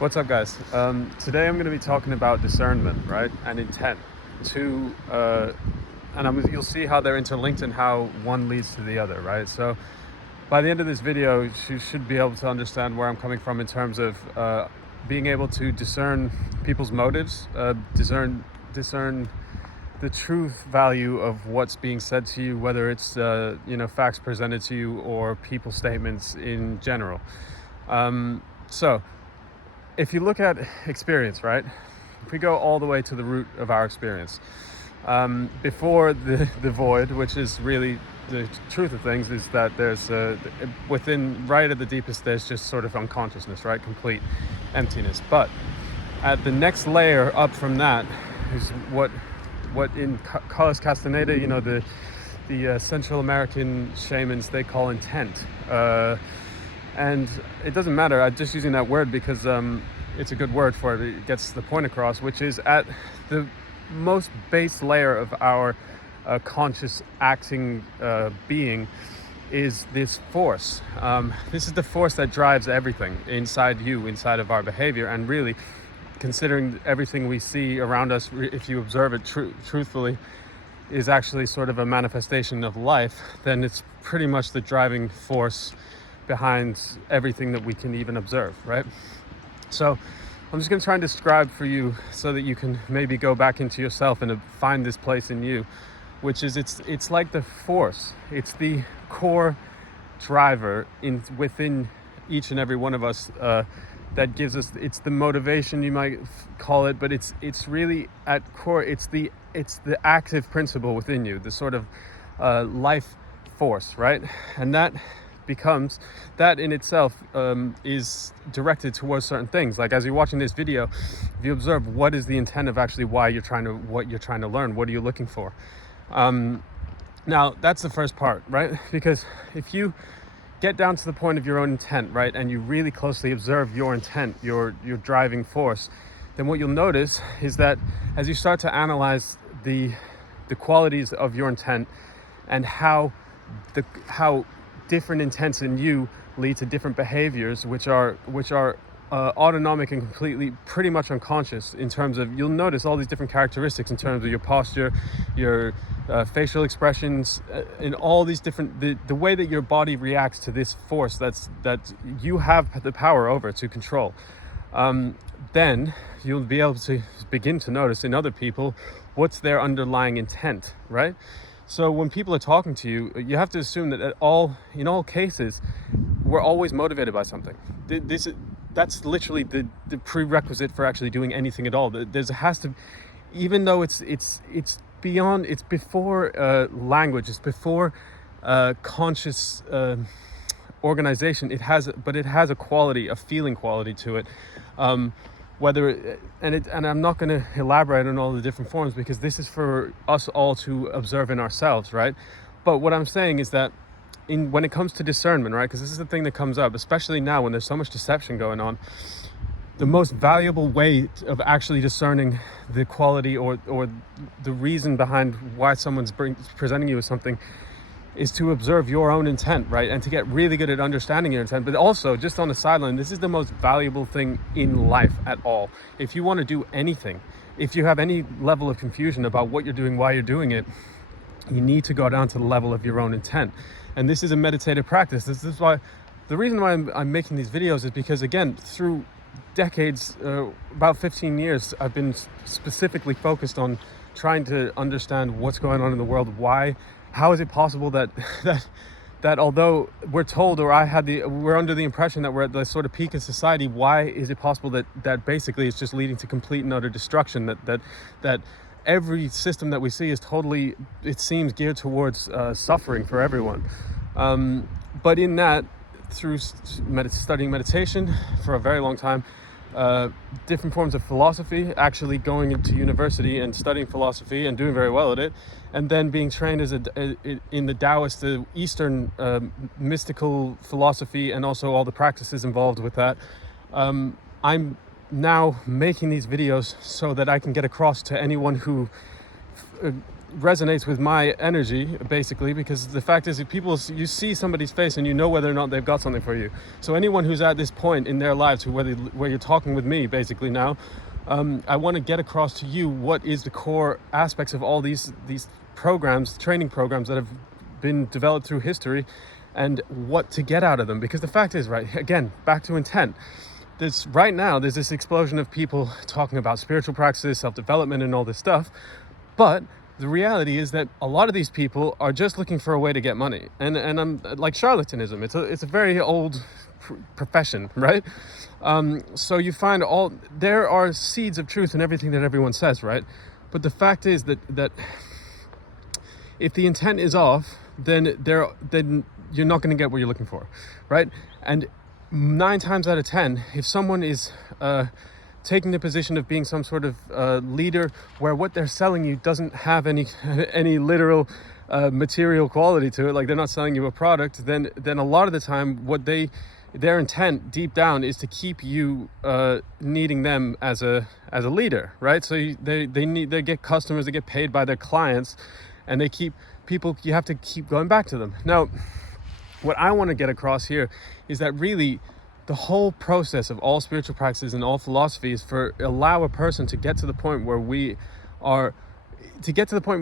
What's up, guys? Today I'm going to be talking about discernment, right, and intent. You'll see how they're interlinked and how one leads to the other, right? So, by the end of this video, you should be able to understand where I'm coming from in terms of being able to discern people's motives, discern the truth value of what's being said to you, whether it's facts presented to you or people statements in general. So if you look at experience, right? If we go all the way to the root of our experience, before the void, which is really the truth of things, is that there's within, right at the deepest, there's just sort of unconsciousness, right? Complete emptiness. But at the next layer up from that is what in Carlos Castaneda, the Central American shamans, they call intent. And it doesn't matter, I'm just using that word because it's a good word for it. It gets the point across, which is at the most base layer of our conscious acting being is this force. This is the force that drives everything inside you, inside of our behavior, and really, considering everything we see around us, if you observe it truthfully, is actually sort of a manifestation of life, then it's pretty much the driving force behind everything that we can even observe, right? So I'm just going to try and describe for you so that you can maybe go back into yourself and find this place in you, which is it's like the force. It's the core driver within each and every one of us that gives us, it's the motivation, you might call it, but it's really at core, it's the active principle within you, the sort of life force, right? And that in itself is directed towards certain things. Like, as you're watching this video, if you observe, what is the intent of actually what you're trying to learn? What are you looking for? Now that's the first part, right? Because if you get down to the point of your own intent, right, and you really closely observe your intent, your driving force, then what you'll notice is that as you start to analyze the qualities of your intent and how different intents in you lead to different behaviors, which are autonomic and completely pretty much unconscious, in terms of, you'll notice all these different characteristics in terms of your posture, your facial expressions, in all these different, the way that your body reacts to this force that you have the power over to control. Then you'll be able to begin to notice in other people what's their underlying intent, right? So when people are talking to you, you have to assume that in all cases, we're always motivated by something. That's literally the prerequisite for actually doing anything at all. Even though it's before language, it's before conscious organization. It has a quality, a feeling quality to it. And I'm not going to elaborate on all the different forms, because this is for us all to observe in ourselves, right? But what I'm saying is that when it comes to discernment, right, because this is the thing that comes up, especially now when there's so much deception going on, the most valuable way of actually discerning the quality or the reason behind why someone's presenting you with something is to observe your own intent, right? And to get really good at understanding your intent. But also, just on the sideline, this is the most valuable thing in life at all. If you want to do anything, if you have any level of confusion about what you're doing, why you're doing it, you need to go down to the level of your own intent. And this is a meditative practice. This is why, the reason why I'm making these videos is because, again, through decades, about 15 years, I've been specifically focused on trying to understand what's going on in the world. How is it possible that although we're told, or we're under the impression that we're at the sort of peak of society, why is it possible that basically it's just leading to complete and utter destruction, that every system that we see is totally, it seems, geared towards suffering for everyone. But in that, through studying meditation for a very long time, different forms of philosophy, actually going into university and studying philosophy and doing very well at it, and then being trained in the Taoist, the Eastern mystical philosophy, and also all the practices involved with that. I'm now making these videos so that I can get across to anyone who resonates with my energy, basically, because the fact is, if you see somebody's face and you know whether or not they've got something for you. So anyone who's at this point in their lives, where you're talking with me basically now, I want to get across to you what is the core aspects of all these programs, training programs that have been developed through history, and what to get out of them. Because the fact is, right, again, back to intent. Right now, there's this explosion of people talking about spiritual practices, self-development, and all this stuff. But the reality is that a lot of these people are just looking for a way to get money. And I'm like charlatanism. It's a very old profession, right? So you find there are seeds of truth in everything that everyone says, right? But the fact is that if the intent is off, then you're not going to get what you're looking for, right? And 9 times out of 10, if someone is taking the position of being some sort of leader, where what they're selling you doesn't have any literal material quality to it, like they're not selling you a product, then a lot of the time their intent deep down is to keep you needing them as a leader, right? So they get customers, they get paid by their clients, and you have to keep going back to them. Now, what I want to get across here is that really the whole process of all spiritual practices and all philosophy is allow a person to get to the point where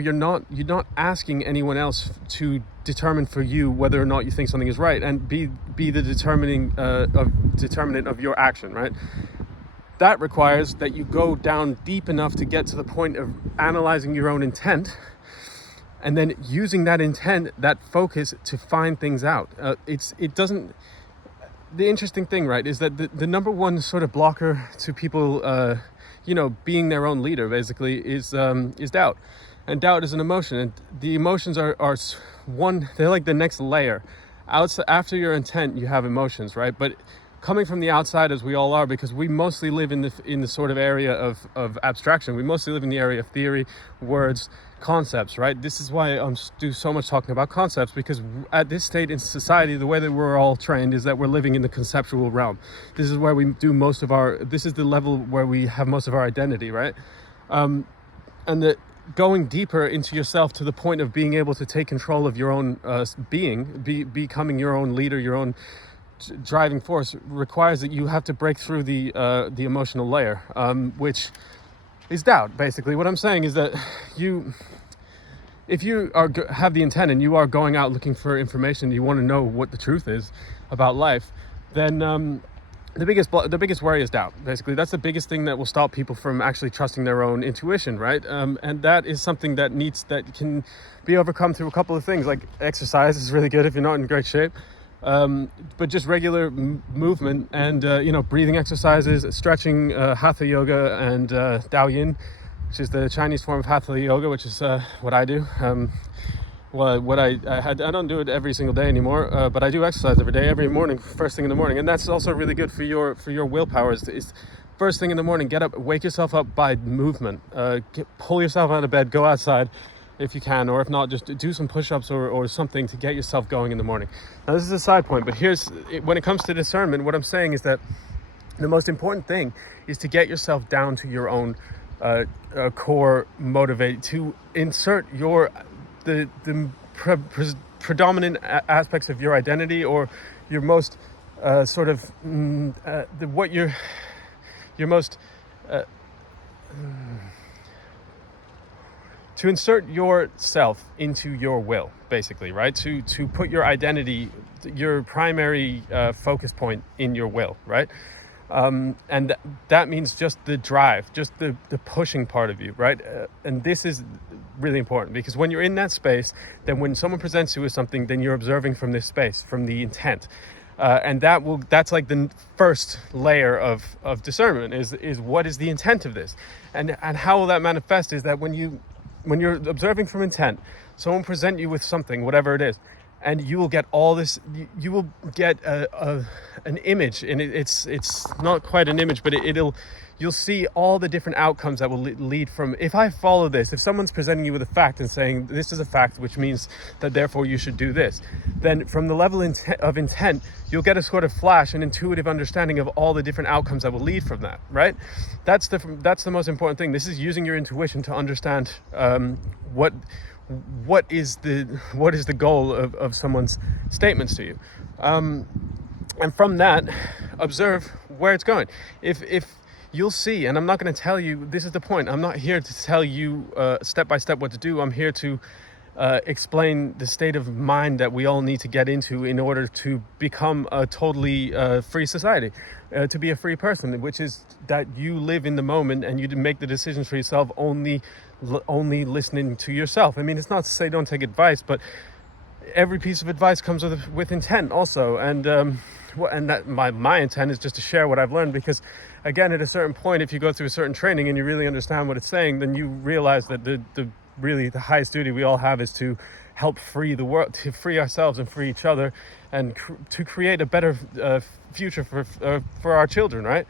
you're not asking anyone else to determine for you whether or not you think something is right, and be the determinant of your action, right? That requires that you go down deep enough to get to the point of analyzing your own intent, and then using that intent, that focus, to find things out. The interesting thing, right, is that the number one sort of blocker to people, being their own leader, basically, is doubt. And doubt is an emotion, and the emotions are they're like the next layer. After your intent, you have emotions, right? But coming from the outside, as we all are, because we mostly live in the sort of area of abstraction. We mostly live in the area of theory, words, concepts, right? This is why I do so much talking about concepts, because at this state in society, the way that we're all trained is that we're living in the conceptual realm. This is where we do this is the level where we have most of our identity, right? And that going deeper into yourself to the point of being able to take control of your own becoming your own leader, your own driving force, requires that you have to break through the emotional layer, which is doubt. Basically, what I'm saying is that if you have the intent and you are going out looking for information, you want to know what the truth is about life, then the biggest worry is doubt. Basically, that's the biggest thing that will stop people from actually trusting their own intuition, right? And that is something that can be overcome through a couple of things. Like exercise is really good if you're not in great shape. But just regular movement and breathing exercises, stretching, hatha yoga, and Daoyin, which is the Chinese form of hatha yoga, which is what I do. I don't do it every single day anymore, but I do exercise every morning, first thing in the morning, and that's also really good for your willpower. Is first thing in the morning, get up, wake yourself up by movement, pull yourself out of bed, go outside if you can, or if not, just do some push-ups or something to get yourself going in the morning. Now, this is a side point, but when it comes to discernment, what I'm saying is that the most important thing is to get yourself down to your own core motivate, to insert the predominant aspects of your identity, or your most to insert yourself into your will, basically, right? To put your identity, your primary focus point in your will, right? And that means just the drive, just the pushing part of you, right? And this is really important, because when you're in that space, then when someone presents you with something, then you're observing from this space, from the intent. And that's like the first layer of discernment is what is the intent of this? And how will that manifest is that when you're observing from intent, someone present you with something, whatever it is, and you will get all this. You will get an image, and it's not quite an image, but you'll see all the different outcomes that will lead from, if I follow this, if someone's presenting you with a fact and saying this is a fact, which means that therefore you should do this, then from the level of intent, you'll get a sort of flash, an intuitive understanding of all the different outcomes that will lead from that, right? That's the most important thing. This is using your intuition to understand what is the goal of someone's statements to you, and from that, observe where it's going. If you'll see, and I'm not going to tell you, this is the point, I'm not here to tell you step by step what to do. I'm here to explain the state of mind that we all need to get into in order to become a totally free society, to be a free person, which is that you live in the moment and you make the decisions for yourself, only listening to yourself. I mean, it's not to say don't take advice, but every piece of advice comes with intent also, and that my intent is just to share what I've learned, because again, at a certain point, if you go through a certain training and you really understand what it's saying, then you realize that the highest duty we all have is to help free the world, to free ourselves and free each other, and to create a better future for our children, right?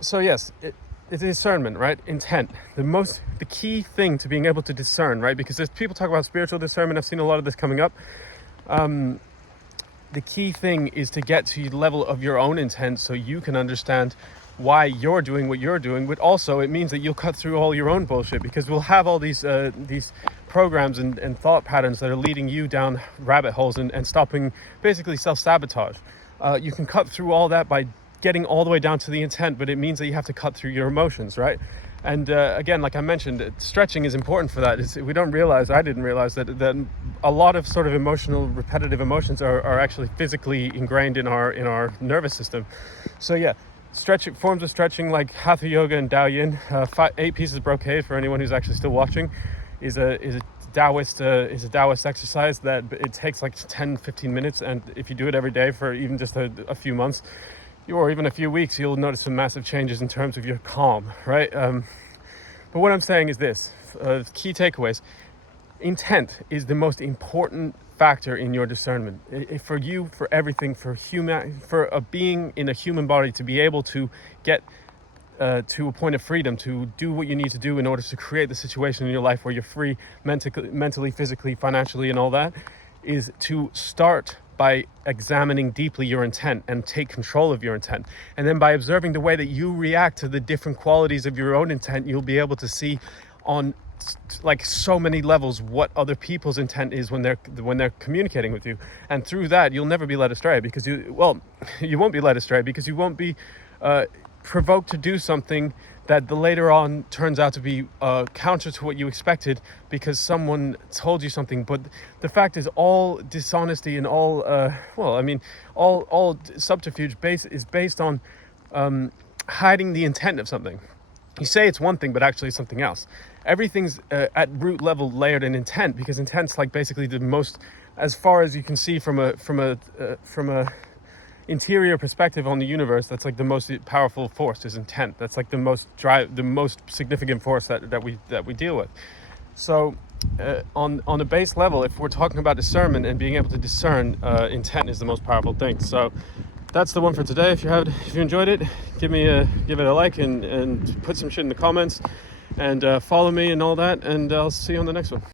So yes, it's discernment, right? Intent. The key thing to being able to discern, right? Because there's people talk about spiritual discernment. I've seen a lot of this coming up. The key thing is to get to the level of your own intent so you can understand why you're doing what you're doing, but also it means that you'll cut through all your own bullshit, because we'll have all these programs and thought patterns that are leading you down rabbit holes and stopping basically self-sabotage. You can cut through all that by getting all the way down to the intent, but it means that you have to cut through your emotions, right? And again, like I mentioned, stretching is important for that. I didn't realize that a lot of sort of repetitive emotions are actually physically ingrained in our nervous system. So yeah, forms of stretching like Hatha Yoga and Dao Yin, 8 pieces of brocade, for anyone who's actually still watching, is a Taoist exercise that it takes like 10-15 minutes, and if you do it every day for even just a few months, or even a few weeks, you'll notice some massive changes in terms of your calm, right? But what I'm saying is this, key takeaways. Intent is the most important factor in your discernment. For you, for everything, for a being in a human body to be able to get to a point of freedom, to do what you need to do in order to create the situation in your life where you're free mentally, physically, financially, and all that, is to start by examining deeply your intent and take control of your intent. And then by observing the way that you react to the different qualities of your own intent, you'll be able to see on like so many levels what other people's intent is when they're communicating with you. And through that, you'll never be led astray, because you won't be led astray because you won't be provoked to do something that later on turns out to be counter to what you expected because someone told you something. But the fact is, all dishonesty and all subterfuge is based on hiding the intent of something. You say it's one thing, but actually it's something else. Everything's at root level layered in intent, because intent's like basically the most, as far as you can see from a interior perspective on the universe, that's like the most powerful force is intent. That's like the most significant force that we deal with. So on a base level, if we're talking about discernment and being able to discern, intent is the most powerful thing. So that's the one for today. If you enjoyed it, give it a like and put some shit in the comments, and follow me and all that, and I'll see you on the next one.